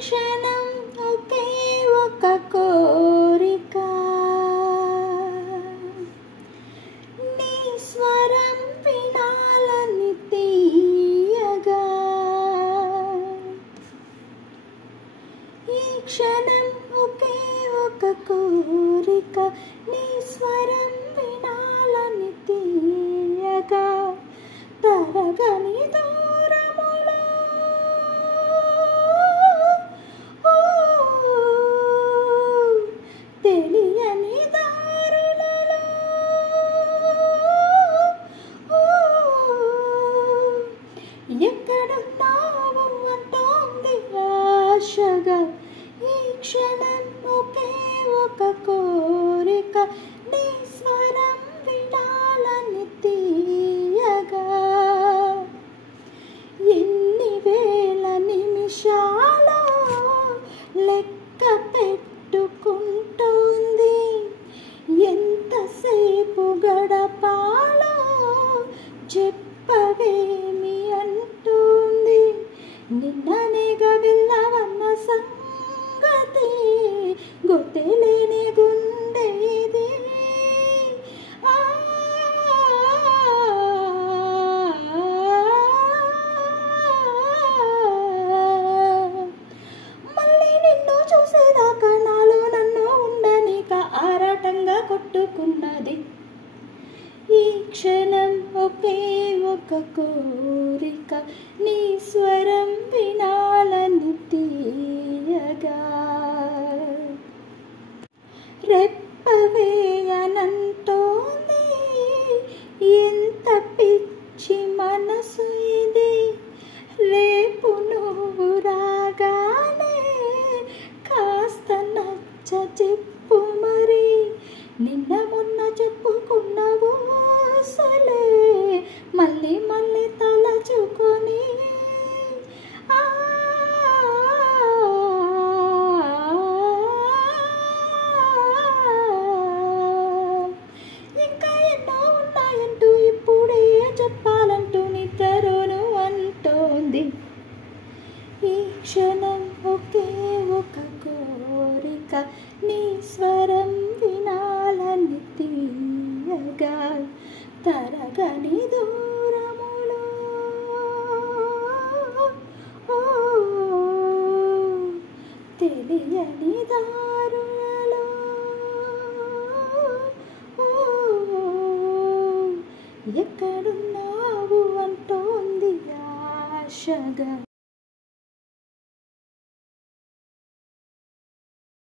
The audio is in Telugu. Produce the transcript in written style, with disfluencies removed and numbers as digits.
క్షణం ఒకే ఒక కోరిక, నీ స్వరం వినాలని తీయగా. ఈ క్షణం ఒకే ఒక కోరిక, నీ స్వరం వినాలని తీయగా. తరగని దూరములో తెలియని దారులలో ఎక్కడున్నావు అంటోంది ఆశగా. ఈ క్షణం ఒకే ఒక కోరిక, నీ స్వరం వినాలని తీయగా. ఎన్ని వేల నిమిషాలో లెక్క పెట్టుకుంటోంది, ఎంతసేపు గడపాలో చెప్పవేమి అంటోంది. నిన్ననేగా వెళ్ళవన్న సంగతి గుర్తులేని గుండె ఇది. మళ్ళీ నిన్ను చూసేదాకా నాలో నన్ను ఉండనిక ఆరాటంగా కొట్టుకున్నది. ఈ క్షణం ఒకే ఒక కోరిక, నీ స్వరం వినాలని తీయగా. రెప్పవేయనంటోంది ఎంత పిచ్చి మనసు ఇది. రేపు నువ్వు రాగానే కాస్త నచ్చ చెప్పు మరి. నిన్న మొన్న చెప్పుకున్నావు సలే మళ్ళీ మళ్ళీ తలచుకొని. ఇంకా ఎన్నో ఉన్నాయంటూ ఇప్పుడే చెప్పాలంటూ నిద్రను అంటోంది. ఈ క్షణం ఒకే ఒక కోరిక, నీ స్వరం వినాలని తీయగా. తరగని దూరములో తెలియని దారులలో